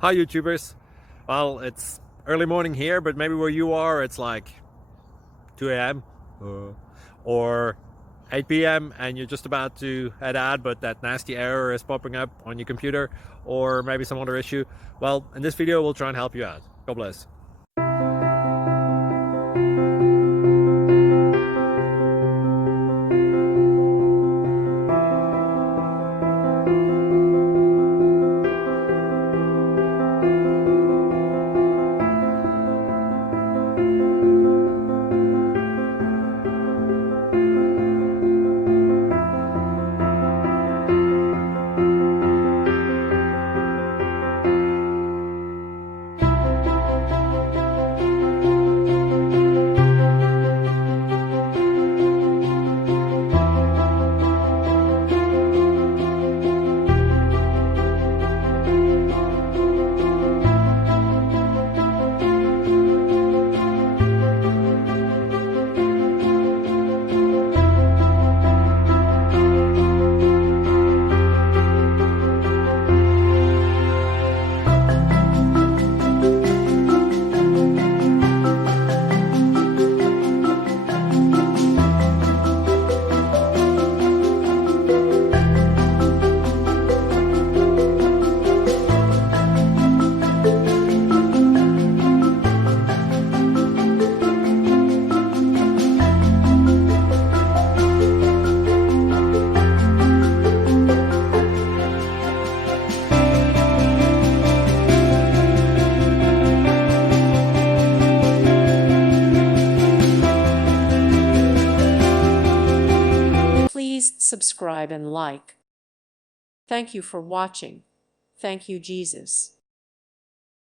Hi YouTubers. Well, it's early morning here, but maybe where you are it's like 2 a.m. or 8 p.m. and you're just about to head out, but that nasty error is popping up on your computer, or maybe some other issue. Well, in this video we'll try and help you out. God bless. Please subscribe and like. Thank you for watching. Thank you, Jesus.